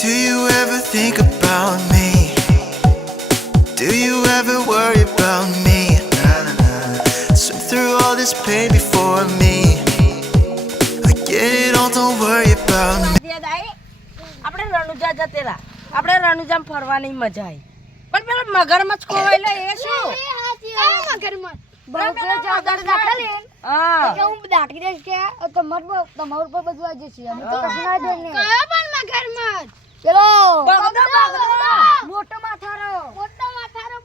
Do you ever think about me? Do you ever worry about me? Swim through all this pain before me. I get it all, don't worry about me. આપણે રણુજા જતેલા આપણે રણુજામાં ફરવાની મજા આવી પણ પેલો મગરમચ્છ ખોવાયેલો એ શું મગરમચ્છ બહુ ચાદર દાખલે હા કે હું દાટી દઈશ કે તમારું પર બધું આવી જશે અમે તો કશું ના દે ને કયો પણ મગરમચ્છ પેલો બગદો મોટો માથારો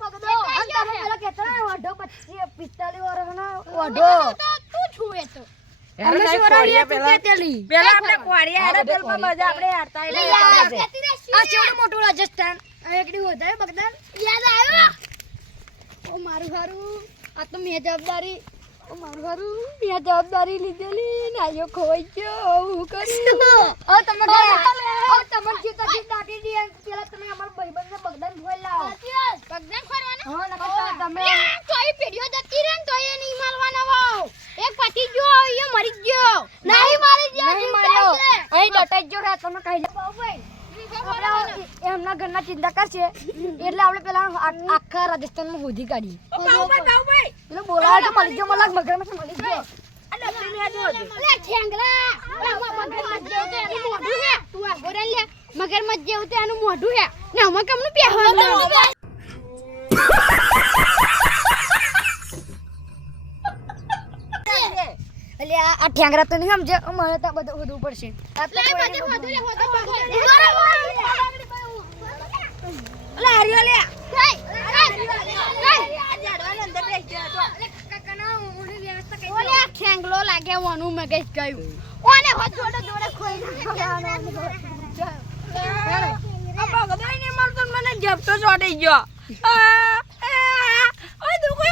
બગદો અને તમે પેલા કહેતા ને વાઢો 45 વર્ષનો વાઢો તું છુએ તો અમે કોડિયા પેલા આપણે કોડિયા હેડે પેલમાં મજા આપણે હારતા એટલે આ છોડું મોટું રાજસ્થાન આ એકડી વધારે બગદાન યાદ આવ્યો ઓ મારું હારું આ તો મેં જવાબદારી લીધેલી ને આયો ખોઈ ગયો હું કર્યું તમે જીતા દાટી દે પેલા તમે અમાર ભાઈબંધને બગદાન ખોઈલા બગદાન ખોરવાના હા નકર તમે કોઈ પીડિયો દતી રે તો એ નહીં મારવાના વાવ એક પટી ગયો એ મરી ગયો નહીં મારી ગયો નહીં માર્યો અહીં ડટાઈ ગયો રા તમે કહી લે ભાઈ એમના ઘરના ચિંતા કરશે એટલે આપણે પેલા આખા રાજસ્થાનમાં હોધી કાઢી પેલો બોલાવે તો મળી ગયો મલાક મગરમચ્છ મળી ગયો અલે ઠેંગલા મગરમચ્છ જેવું તો એનું મોઢું હે તું આ ગોરા લે મગરમચ્છ જેવું તો એનું મોઢું હે ને અમે કમનું પહેવાનું અલે આ ઠેંગરા તો નહીં સમજે અમારે તો બધું વધવું પડશે આ તો અલે હરિયો લે ઓલે ખેંગલો લાગે ઓનું મગજ ગયું ઓને જોડે ખોઈ આ બગદો ને મારતો મને જપતો ચોટી ગયો ઓય દુખે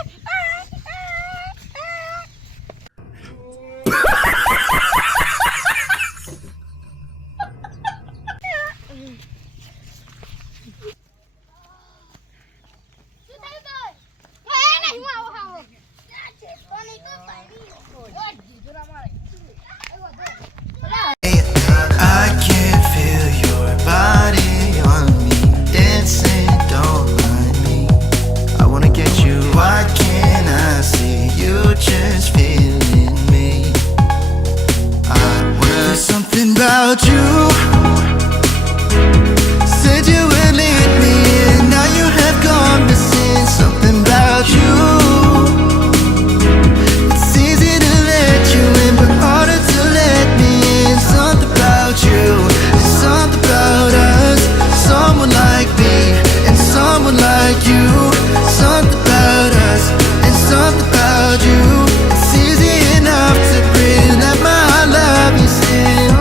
I can feel your body on me, dancing, don't mind me. I wanna get you, why can't I see you just feeling me? There's something about you. Said you would leave me and now you have gone missing. Something about you. It's easy to let you in but harder to let me in. Something about you, there's something about us. Someone like me and someone like you. Something about us and something about you. It's easy enough to breathe. Let my love you sing.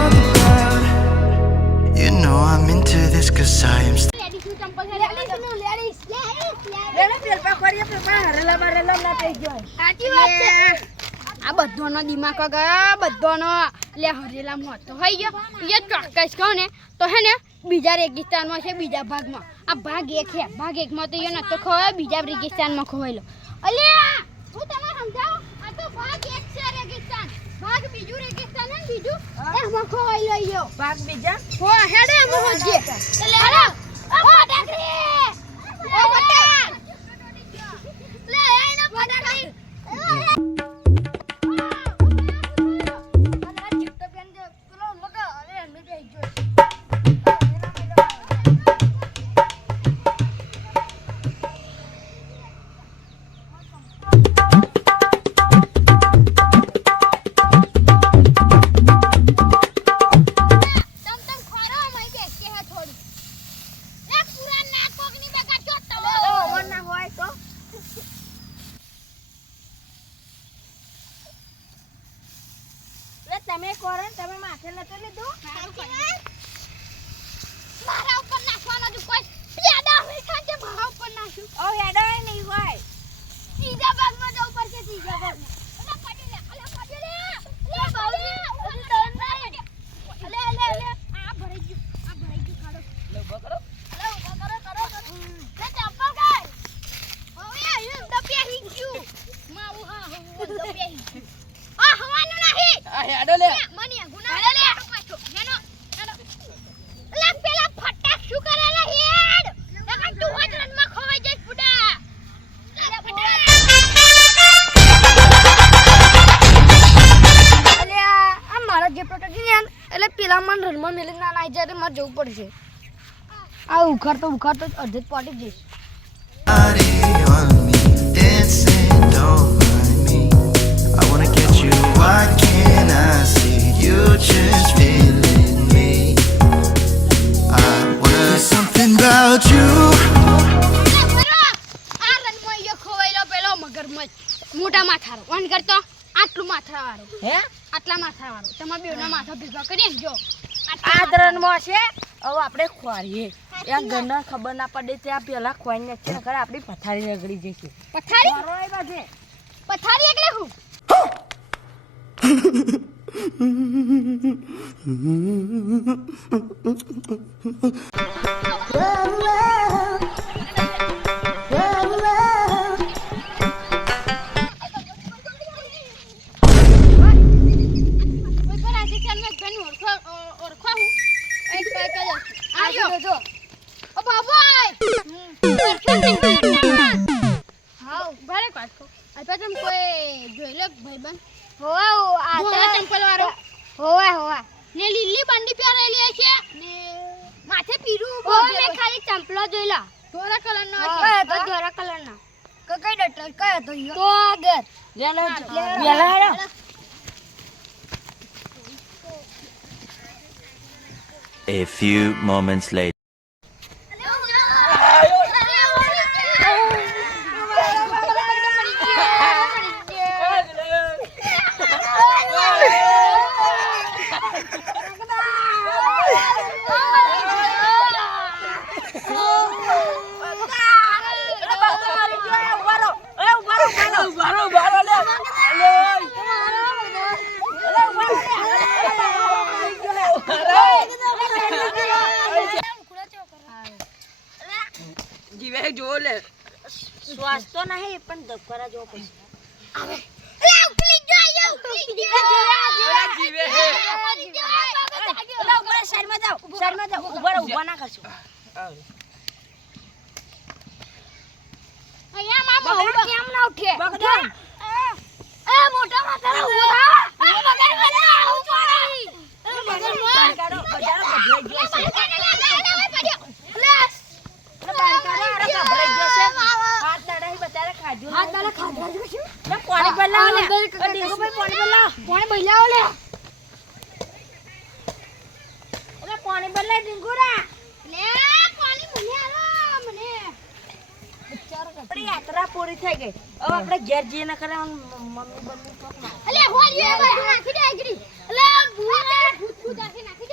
You know I'm into this 'cause I am આ બધોનો દિમાગ ગયો બધોનો લે હરેલા મોત તો થઈ ગયો એ ચોક્કસ કહો ને તો હે ને બીજા રેગિસ્તાનમાં છે બીજા ભાગમાં આ ભાગ એક છે ભાગ એકમાં તો એ નતો ખવાય બીજા રેગિસ્તાનમાં ખવાયેલો અલ્યા હું તને સમજાવું આ તો ભાગ એક છે રેગિસ્તાન ભાગ બીજું રેગિસ્તાન ને બીજું એમાં ખવાયેલો યો ભાગ બીજા હો હેડે એમ હોજે એટલે હેડો ઓ ડાકરી ઓ બટા લે આઈનો પડારી તમે કોરે તમે માથે નતો લીધું મારા ઉપર નાખવાનો જો કોઈ પ્યાદા હોય ખાતે મારા ઉપર નાખ્યું ઓ હેડો નહીં હોય ત્રીજા ભાગમાં જવું પડશે ત્રીજા ભાગમાં અલા પડી લે લે બાઉજી અલે આ ભરાઈ ગયું ખાડો લે ઉભો કરો લે ઉભો કરો લે ચપ્પલ ગાય હવે આ યુ દપિયા હી ગયું માં ફોન મેલી ના નાઈ જાય તો મારે જવું પડશે આ ઉખાડતો અડધે જ પાટી જઈશ Body on me, dancing, don't mind me. I wanna get you, why can't I see you just feeling me? I wanna do something about you. આ રનમાં યો ખોવાયેલો પેલો મગરમચ્છ મોટા માથારો ઓન કરતો આટલું માથાવાળો હે આટલા માથાવાળો તમારા બેવના માથા ભેગા કરીએ ને જો આ દ્રનમાં છે હવે આપણે ખોરીએ ત્યાં ઘરના ખબર ના પડે ત્યાં પેલા ખોઈને છે નકર આપણી પથારી રગડી જશે પથારી ખોરવાય બાજે પથારી એટલે હું લીલી બંડી પહેરેલી છે ને માથે પીરું મેં ખાલી ચંપલો જોઈલા ધોળા કલરનો હતો ધોળા કલરનો કઈ ડટર કયો હતો તો આગળ વેલા A few moments later. જીવે જો લે શ્વાસ તો નહીં પણ ધબકારા જો પછી ઉભા ના કરશો કેમ ના ઉઠે મોટા માથા પાણી બદલાય ડીંગુરા આપણી યાત્રા પૂરી થઈ ગઈ હવે આપણે ઘેર જઈએ ના કરે મમ્મી બમ્મી અલે હોલ એ બધું નાખી દે આગળી અલે ભૂત નાખી